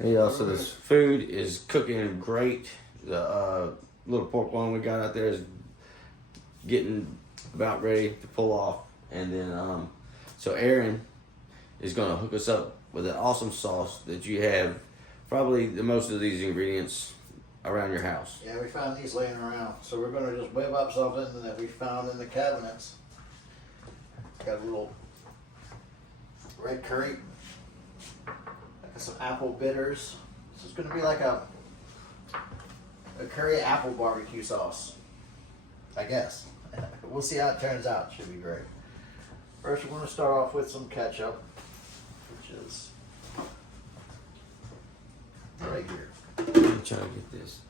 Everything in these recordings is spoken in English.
Hey, so this food is cooking great. The little pork loin we got out there is getting about ready to pull off. And then, so Aaron is going to hook us up with an awesome sauce that you have probably the most of these ingredients around your house. Yeah, we found these laying around. So we're going to just whip up something that we found in the cabinets. Got a little red curry, some apple bitters. This is going to be like a curry apple barbecue sauce, I guess. We'll see how it turns out. Should be great. First, we're going to start off with some ketchup, which is right here. Let me try to get this.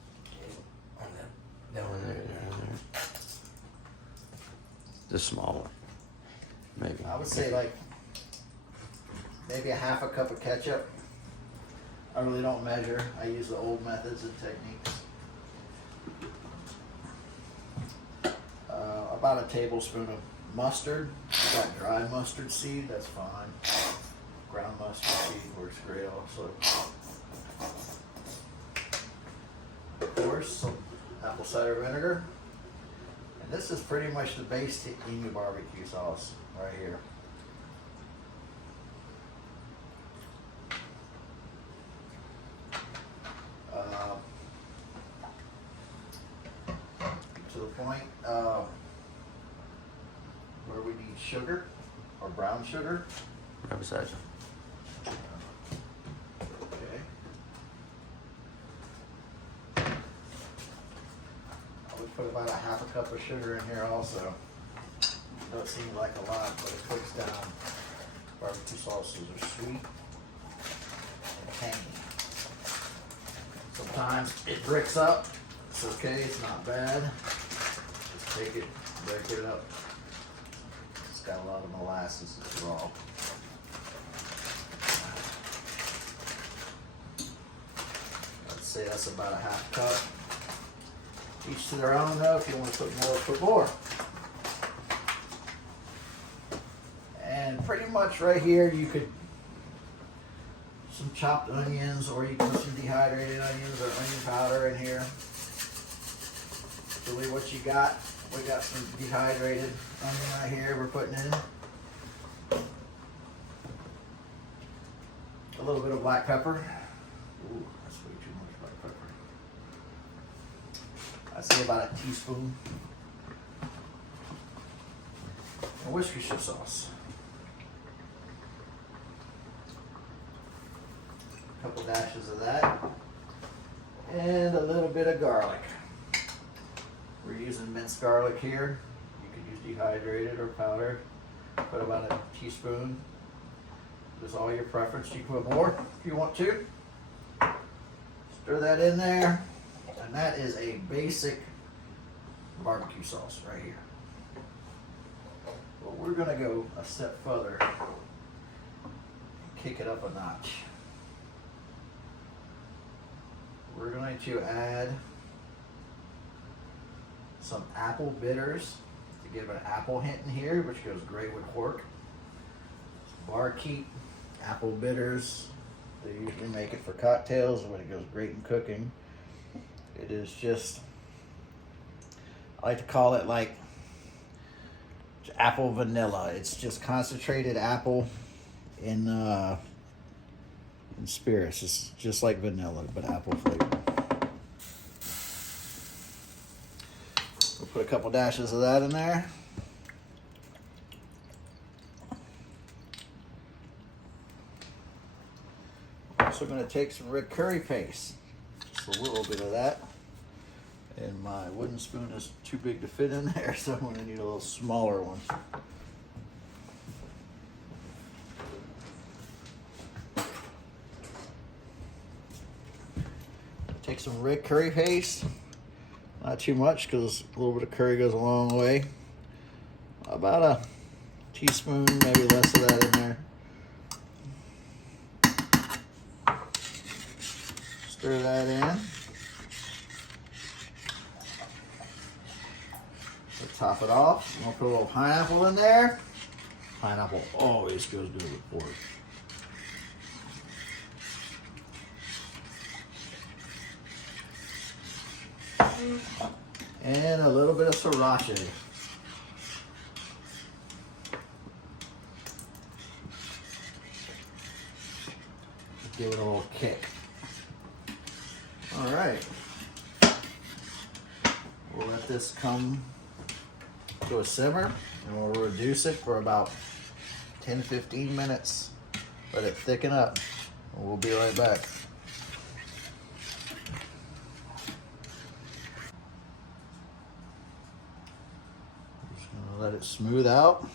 That one there. The small one. Maybe. I would say like maybe a half a cup of ketchup. I really don't measure. I use the old methods and techniques. About a tablespoon of mustard. If you got dry mustard seed, that's fine. Ground mustard seed works great also. Of course, some apple cider vinegar. And this is pretty much the base to any barbecue sauce right here. To the point where we need sugar or brown sugar. Right beside you. Okay. I would put about a half a cup of sugar in here also. Doesn't seem like a lot, but it cooks down. Barbecue sauces are sweet and tangy. Sometimes it bricks up. It's okay, it's not bad. Just take it, break it up. It's got a lot of molasses, it's raw. Let's say that's about a half cup. Each to their own though. If you want to put more, put more. And pretty much right here you could some chopped onions, or you can put some dehydrated onions or onion powder in here. Really what you got. We got some dehydrated onion right here we're putting in. A little bit of black pepper. Ooh, that's way too much black pepper. I'd say about a teaspoon. And Worcestershire sauce. A couple dashes of that. And a little bit of garlic. We're using minced garlic here. You could use dehydrated or powder. Put about a teaspoon. Just all your preference. You can put more if you want to. Stir that in there. And that is a basic barbecue sauce right here. But we're going to go a step further and kick it up a notch. We're going to add some apple bitters to give an apple hint in here, which goes great with pork. Barkeep apple bitters. They usually make it for cocktails, but it goes great in cooking. It is just, I like to call it like apple vanilla. It's just concentrated apple in spirits. It's just like vanilla, but apple flavor. We'll put a couple dashes of that in there. Also going to take some red curry paste. Just a little bit of that. And my wooden spoon is too big to fit in there, so I'm going to need a little smaller one. Take some red curry paste. Not too much, because a little bit of curry goes a long way. About a teaspoon, maybe less of that in there. Stir that in. So top it off. I'm going to put a little pineapple in there. Pineapple always goes good with pork. And a little bit of sriracha. Give it a little kick. All right. We'll let this come to a simmer and we'll reduce it for about 10-15 minutes. Let it thicken up. We'll be right back. Just gonna let it smooth out.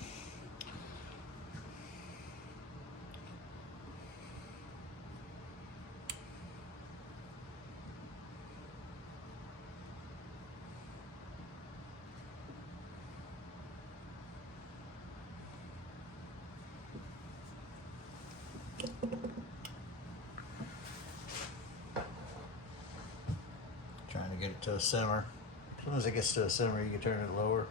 Trying to get it to a simmer. As soon as it gets to a simmer, you can turn it lower.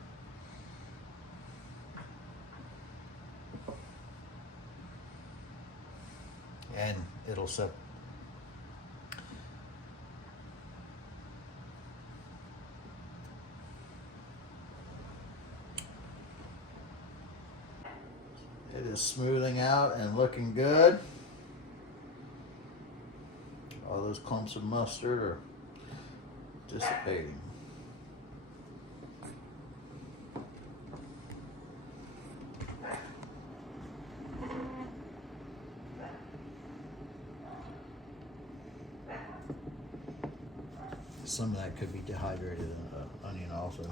And it'll sip. It is smoothing out and looking good. All those clumps of mustard are dissipating. Some of that could be dehydrated onion also.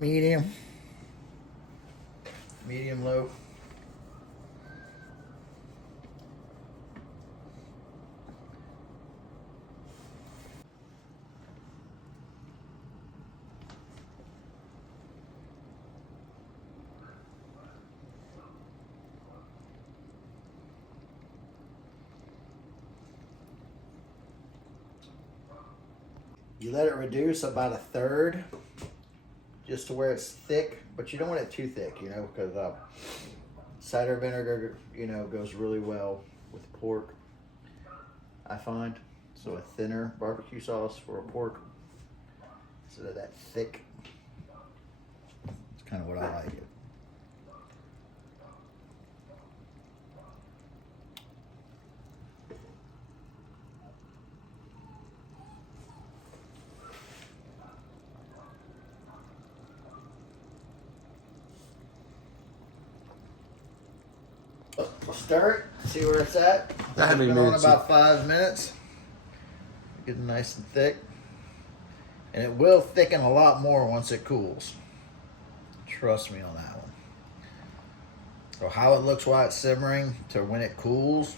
Medium low. You let it reduce about 1/3, just to where it's thick, but you don't want it too thick, you know, because cider vinegar, you know, goes really well with pork, I find. So a thinner barbecue sauce for a pork instead of that thick. It's kind of what I like it. We'll stir it, see where it's at. How many It's been on minutes? about 5 minutes. Get it nice and thick. And it will thicken a lot more once it cools. Trust me on that one. So how it looks while it's simmering to when it cools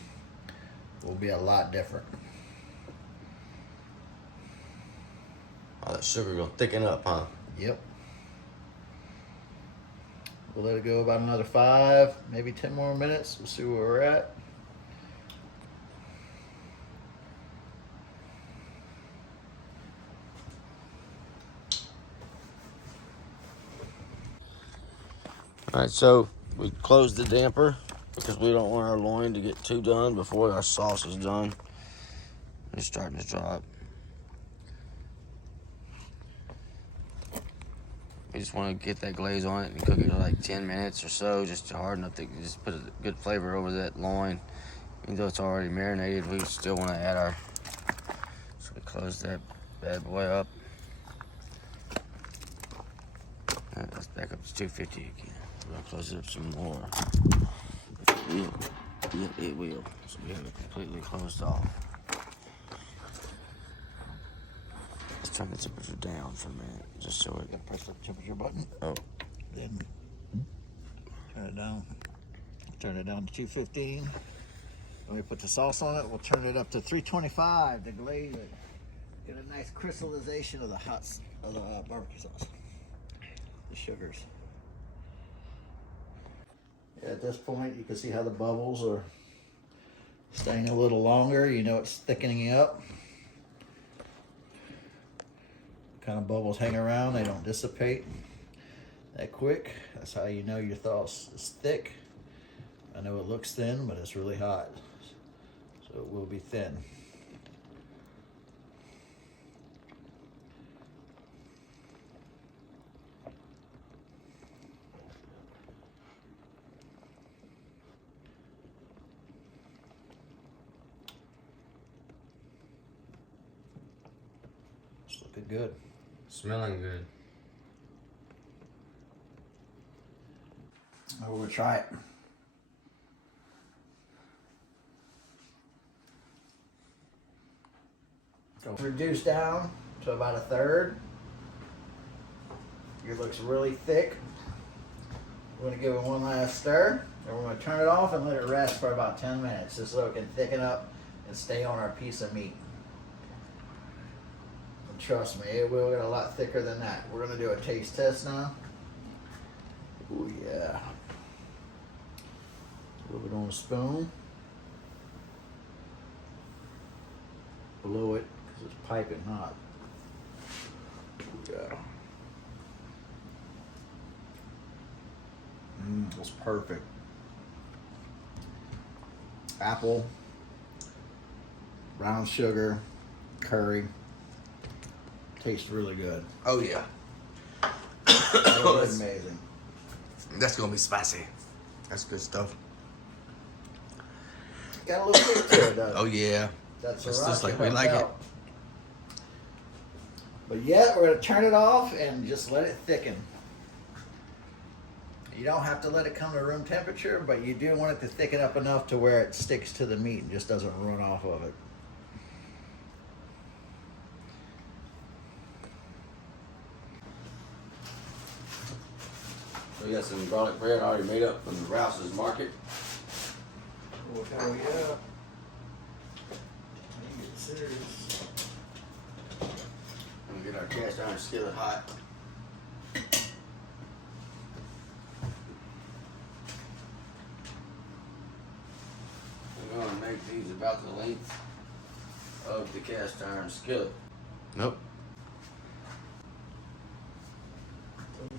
will be a lot different. Oh, that sugar gonna thicken up, huh? Yep. We'll let it go about another 5, maybe 10 more minutes. We'll see where we're at. All right, so we closed the damper because we don't want our loin to get too done before our sauce is done. It's starting to drop. We just want to get that glaze on it and cook it for like 10 minutes or so, just to harden up, just put a good flavor over that loin. Even though it's already marinated, we still want to add our, so we close that bad boy up. Let's back up to 250 again. We're gonna close it up some more. It will. So we have it completely closed off. Let's turn the temperature down for a minute, just so it. Press the temperature button. Oh. Then turn it down. Turn it down to 215. When we put the sauce on it, we'll turn it up to 325 to glaze it. Get a nice crystallization of the barbecue sauce. The sugars. At this point, you can see how the bubbles are staying a little longer. You know it's thickening up. Kind of bubbles hang around, they don't dissipate that quick. That's how you know your sauce is thick. I know it looks thin, but it's really hot. So it will be thin. It's looking good. Smelling good. Oh, we'll try it. So reduce down to about a third. It looks really thick. We're gonna give it one last stir, and we're gonna turn it off and let it rest for about 10 minutes, just so it can thicken up and stay on our piece of meat. And trust me, it will get a lot thicker than that. We're gonna do a taste test now. Oh yeah. A little bit on a spoon. Blow it, because it's piping hot. Yeah. It's perfect. Apple, brown sugar, curry. Tastes really good. Oh yeah. That was amazing. That's gonna be spicy. That's good stuff. Got a little kick to it though. Oh yeah. That's It's all right. just like we like it. But yeah, we're gonna turn it off and just let it thicken. You don't have to let it come to room temperature, but you do want it to thicken up enough to where it sticks to the meat and just doesn't run off of it. We got some garlic bread already made up from the Rouse's Market. Oh, hell yeah. You get serious. I'm gonna get our cast iron skillet hot. We're gonna make these about the length of the cast iron skillet. Nope.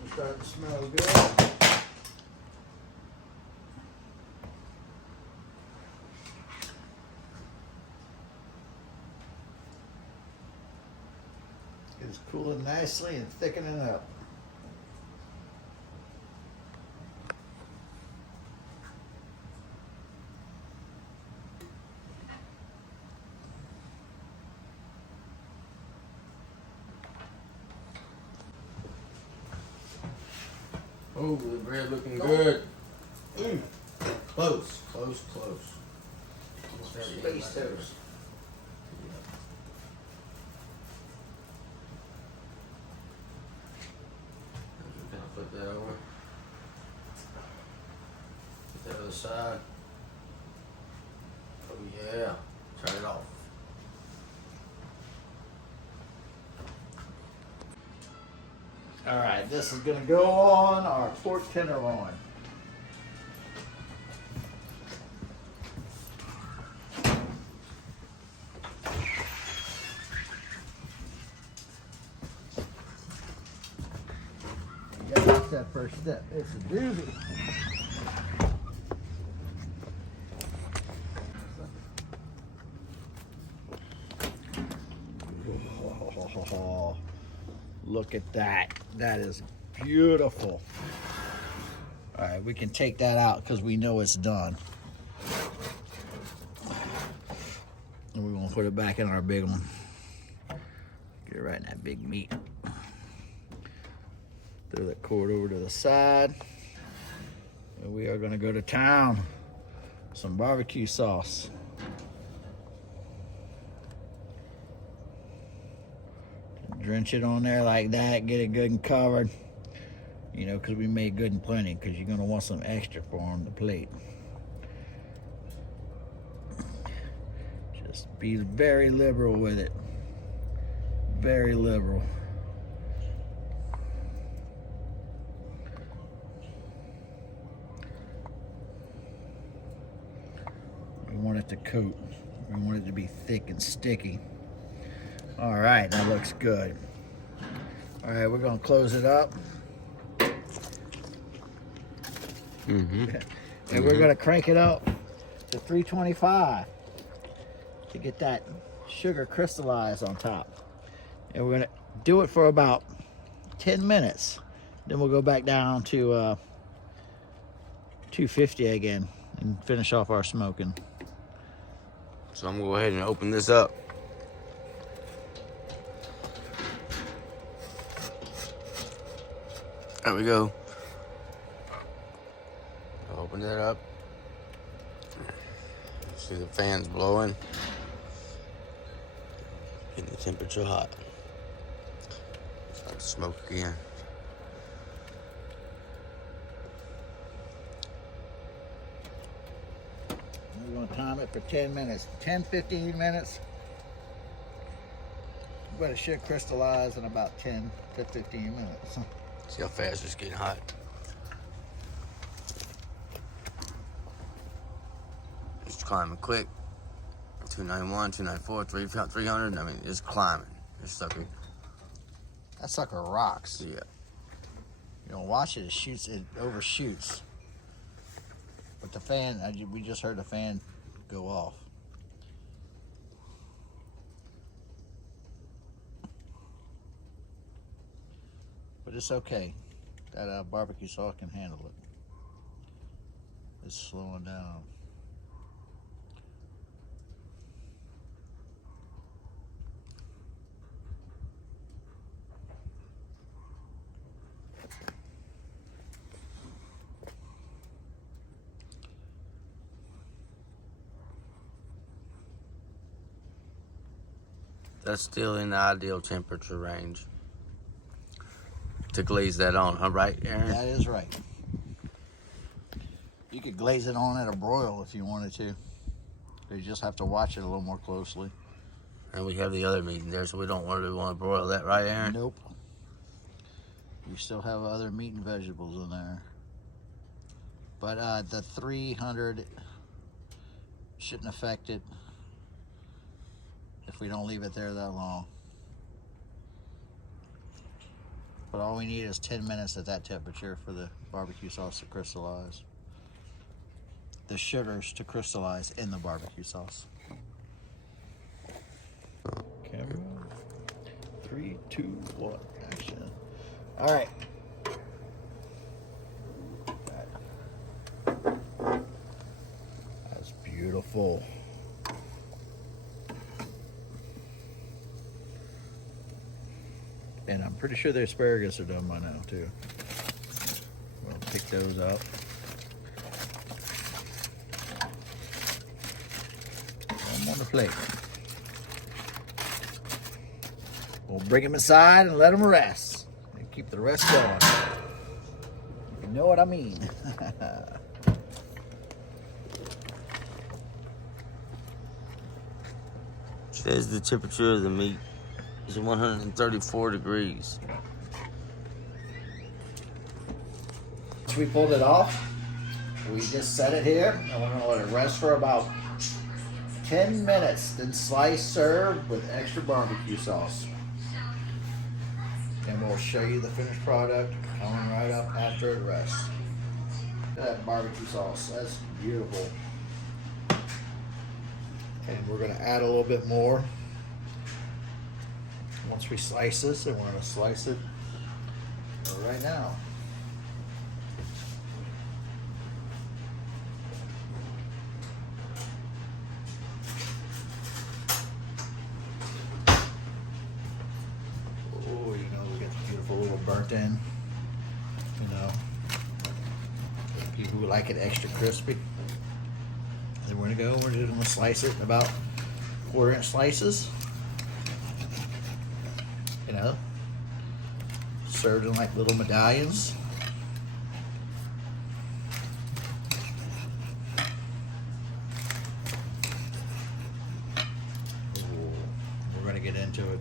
It's starting to smell good. It's cooling nicely and thickening up. Oh, the bread looking good. Close, close, close. Space toast. Kind of flip that over. Put that other side. Oh yeah. Turn it off. All right, this is gonna go on our pork tenderloin. Yeah, that's that first step. It's a doozy. Oh, look at that. That is beautiful. All right, we can take that out because we know it's done. And we're gonna put it back in our big one. Get it right in that big meat. Throw that cord over to the side. And we are gonna go to town. Some barbecue sauce. Drench it on there like that, get it good and covered. You know, because we made good and plenty, because you're going to want some extra for on the plate. Just be very liberal with it. Very liberal. We want it to coat. We want it to be thick and sticky. All right, that looks good. All right, we're gonna close it up. Mm-hmm. And we're gonna crank it up to 325. to get that sugar crystallized on top. And we're gonna do it for about 10 minutes. Then we'll go back down to 250 again and finish off our smoking. So I'm gonna go ahead and open this up. There we go. Open that up. See the fans blowing. Getting the temperature hot. Start to smoke again. We're going to time it for 10 minutes. 10, 15 minutes. But it should crystallize in about 10 to 15 minutes. See how fast it's getting hot. It's climbing quick. 291, 294, 300. I mean, it's climbing. It's sucker. That sucker rocks. Yeah. You don't watch it, it overshoots. But the fan, we just heard the fan go off. But it's okay. That barbecue sauce can handle it. It's slowing down. That's still in the ideal temperature range to glaze that on, huh? Right, Aaron? That is right. You could glaze it on at a broil if you wanted to. You just have to watch it a little more closely. And we have the other meat in there, so we don't really want to broil that, right, Aaron? Nope. You still have other meat and vegetables in there. But the 300 shouldn't affect it if we don't leave it there that long. But all we need is 10 minutes at that temperature for the barbecue sauce to crystallize. The sugars to crystallize in the barbecue sauce. Camera. 3, 2, 1, action. All right. That's beautiful. And I'm pretty sure the asparagus are done by now too. We'll pick those up. Put them on the plate. We'll bring them inside and let them rest. And keep the rest going. You know what I mean. Says the temperature of the meat is 134 degrees. Once we pulled it off, we just set it here and we're gonna let it rest for about 10 minutes. Then slice, serve with extra barbecue sauce. And we'll show you the finished product coming right up after it rests. That barbecue sauce, that's beautiful. And we're gonna add a little bit more once we slice this, and we're gonna slice it right now. Oh, you know, we get the beautiful little burnt in, you know. People who like it extra crispy. Then we're just gonna slice it in about 1/4-inch slices. You know, served in like little medallions. Ooh, we're gonna get into it.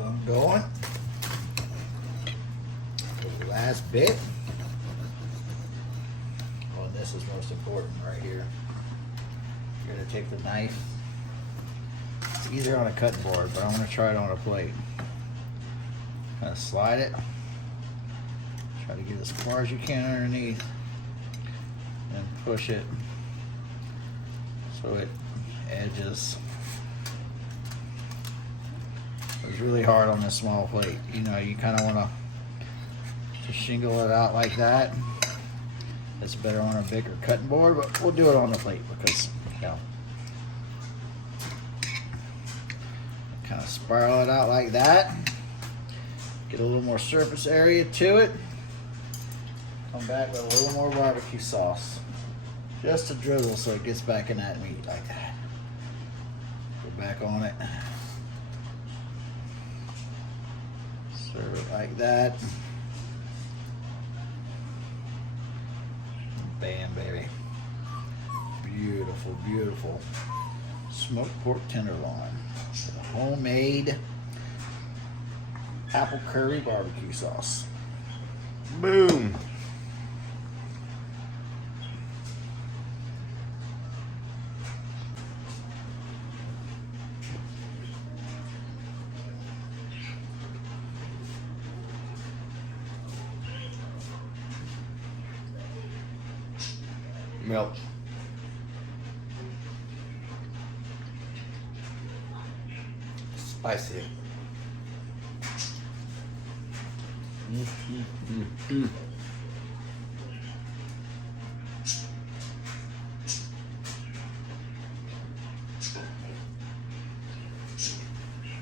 Going, going. The last bit. Oh, and this is most important right here. You're gonna take the knife. It's easier on a cutting board, but I'm gonna try it on a plate. Kind of slide it. Try to get as far as you can underneath, and push it so it edges. It's really hard on this small plate. You know, you kind of want to shingle it out like that. It's better on a bigger cutting board, but we'll do it on the plate because, you know, kind of spiral it out like that. Get a little more surface area to it. Come back with a little more barbecue sauce. Just a drizzle so it gets back in that meat like that. Go back on it. Serve it like that. Bam, baby. Beautiful, beautiful smoked pork tenderloin with a homemade apple curry barbecue sauce. Boom. Milk. Spicy.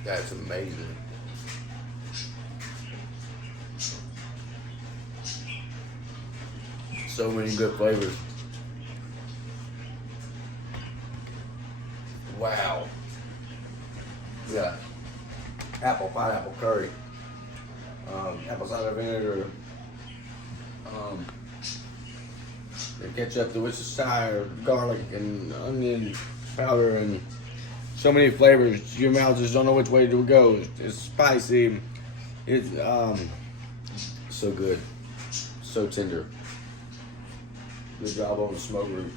That's amazing. So many good flavors. Wow. We got apple pineapple curry, apple cider vinegar, the ketchup, the Worcestershire, garlic, and onion powder, and so many flavors. Your mouth just don't know which way to go. It's spicy. It's so good, so tender. Good job on the smoke room.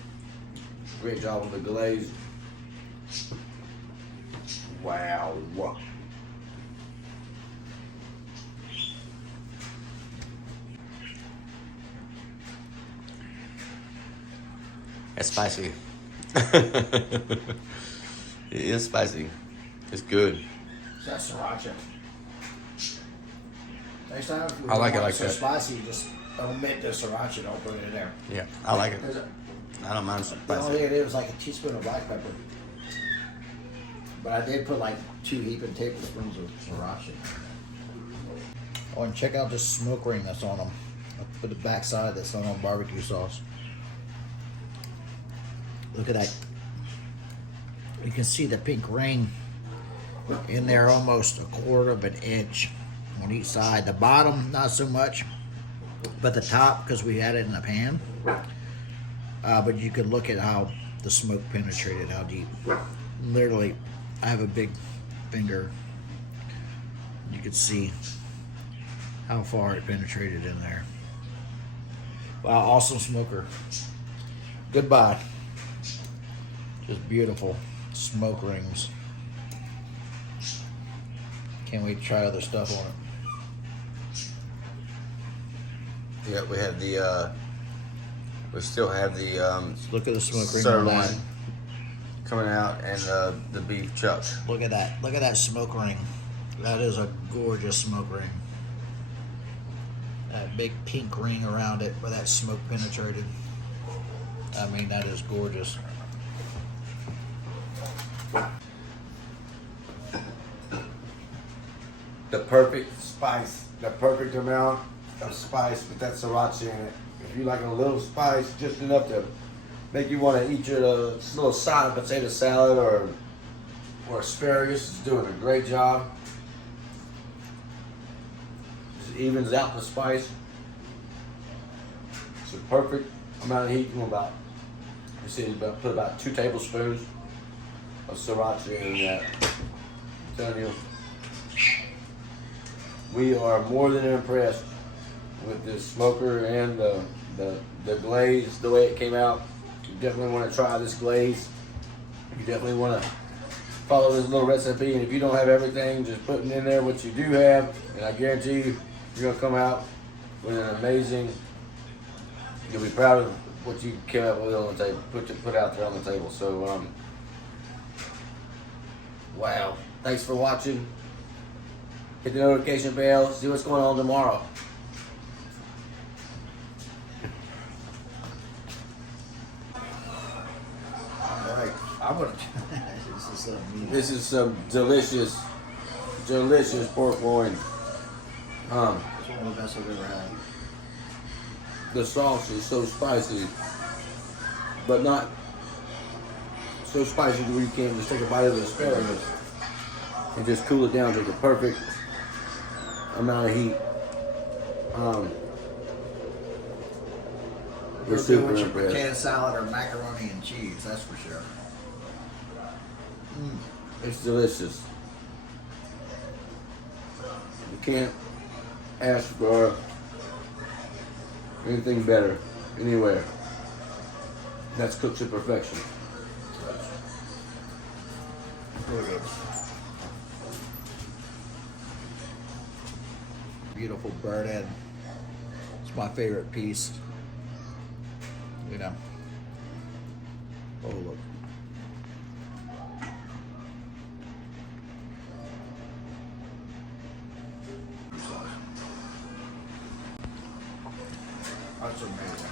Great job on the glaze. Wow. It's spicy. It is spicy. It's good. Is that sriracha? Next time, if I like it like so that. spicy, just omit the sriracha. Don't put it in there. Yeah, I like it. There's a- I don't mind The only spicy. thing I did was like a teaspoon of black pepper. But I did put like 2 heaping tablespoons of sriracha. Oh, and check out this smoke ring that's on them. I put the back side that's on barbecue sauce. Look at that. You can see the pink ring in there, almost 1/4 of an inch on each side. The bottom, not so much, but the top, because we had it in the pan. But you could look at how the smoke penetrated, how deep. Literally, I have a big finger. You could see how far it penetrated in there. Wow, awesome smoker. Goodbye. Just beautiful smoke rings. Can't wait to try other stuff on it. Yeah, we have the. We still have the Look at the smoke ring on that. sirloin coming out, and the beef chuck. Look at that. Look at that smoke ring. That is a gorgeous smoke ring. That big pink ring around it where that smoke penetrated. I mean, that is gorgeous. The perfect spice, the perfect amount of spice with that sriracha in it. If you like a little spice, just enough to make you want to eat your little side of potato salad or asparagus, it's doing a great job. Just evens out the spice. It's a perfect amount of heat. About, you see, put about 2 tablespoons of sriracha in that. I'm telling you, We are more than impressed with the smoker and the glaze, the way it came out. You definitely want to try this glaze. You definitely want to follow this little recipe, and if you don't have everything, just putting in there what you do have, and I guarantee you, you're gonna come out with an amazing. You'll be proud of what you came up with on the table, put out there on the table. So, wow! Thanks for watching. Hit the notification bell. See what's going on tomorrow. All right, I'm gonna. This is some delicious, delicious pork loin. It's one of the best I've ever had. The sauce is so spicy, but not so spicy to where you can't just take a bite of the asparagus and just cool it down to the perfect amount of heat. We're You'll do super with your impressed. potato salad or macaroni and cheese, that's for sure. It's delicious. You can't ask for anything better anywhere. That's cooked to perfection. Really good. Beautiful bird head. It's my favorite piece. You know. Oh, look. That's amazing.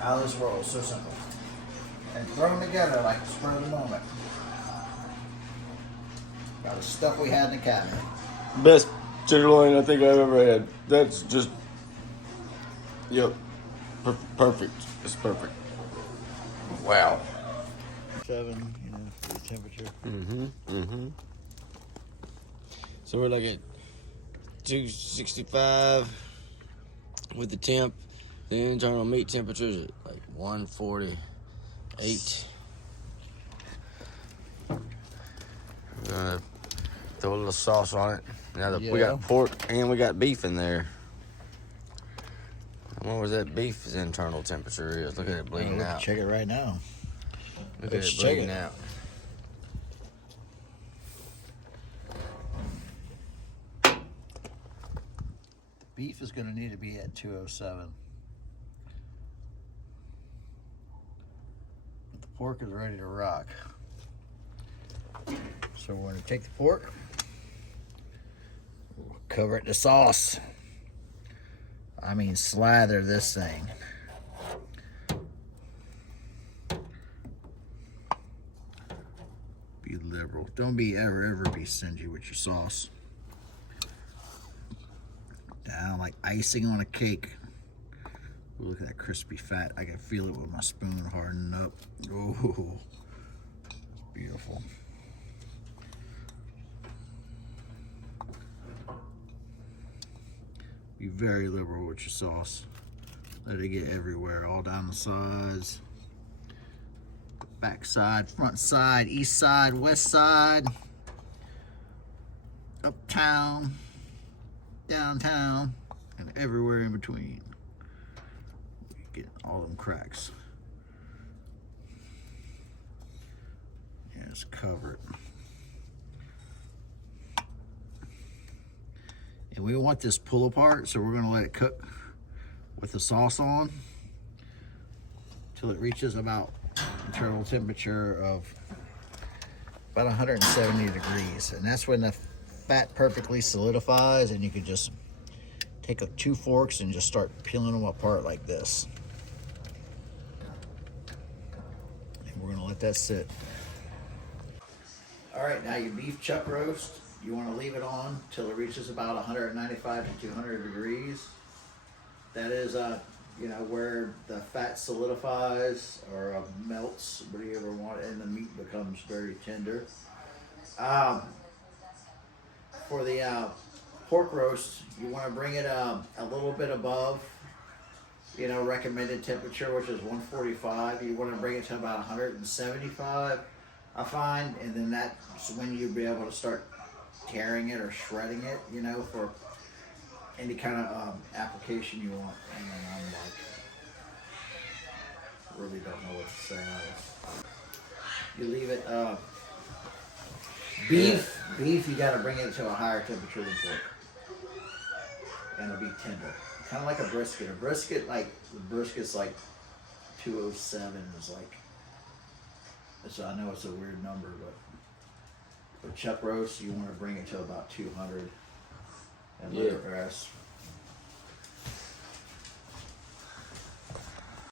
Out of this world, so simple. And thrown together like a spur of the moment. Got the stuff we had in the cabinet. Best tenderloin I think I've ever had. That's just, yep, perfect. It's perfect. Wow. 7, you know, for the temperature. So we're like at 265 with the temp. The internal meat temperature is at like 148. We're gonna throw a little sauce on it. Now that we got pork and we got beef in there. What was that beef's internal temperature is? Look at it bleeding out. Check it right now. Look at it bleeding out. Beef is going to need to be at 207. But the pork is ready to rock. So we're going to take the pork, we'll cover it in the sauce. I mean, slather this thing. Be liberal. Don't be ever be stingy with your sauce. Down like icing on a cake. Ooh, look at that crispy fat. I can feel it with my spoon hardening up. Oh, beautiful. Be very liberal with your sauce. Let it get everywhere, all down the sides. Back side, front side, east side, west side. Uptown, downtown, and everywhere in between. Get all them cracks. Yes, cover it. And we want this pull apart, so we're gonna let it cook with the sauce on till it reaches about internal temperature of about 170 degrees. And that's when the fat perfectly solidifies, and you can just take 2 forks and just start peeling them apart like this. And we're gonna let that sit. All right, now your beef chuck roast, you wanna leave it on till it reaches about 195 to 200 degrees. That is, you know, where the fat solidifies or melts, whatever you ever want, and the meat becomes very tender. For the pork roast, you want to bring it a little bit above, you know, recommended temperature, which is 145. You want to bring it to about 175. I find, and then that's when you'll be able to start tearing it or shredding it, you know, for any kind of application you want. And then I'm like, really don't know what to say. You leave it. Beef, you got to bring it to a higher temperature than pork, and it'll be tender, kind of like a brisket. A brisket, like the brisket's like 207 is like. So I know it's a weird number, but chuck roast, you want to bring it to about 200, and let it rest